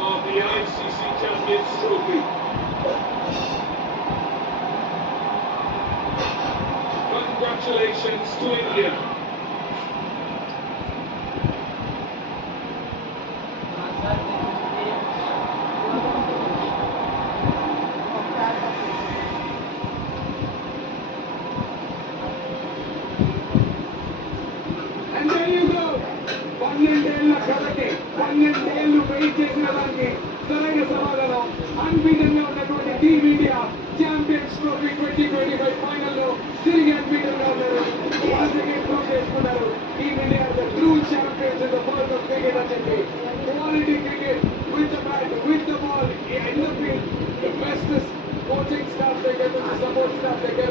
of the ICC Champions Trophy. Congratulations to India. And there you go. 12 కథకి 12 ఏళ్ళు వెయిట్ చేసిన దానికి సరైన సమాధానం అన్బీటెన్ గా ఉన్నటువంటి టీమ్ ఇండియా ఛాంపియన్స్ ట్రోఫీ 2025 ఫైనల్లో తిరిగి అన్బీటెన్ గా ఉన్నారు. ప్రూవ్ చేసుకున్నారు. Team India the true champions in the world of cricket అని చెప్పి quality cricket with the bat with the ball in the field the best coaching staff దగ్గర నుంచి సపోర్ట్ స్టాఫ్ దగ్గర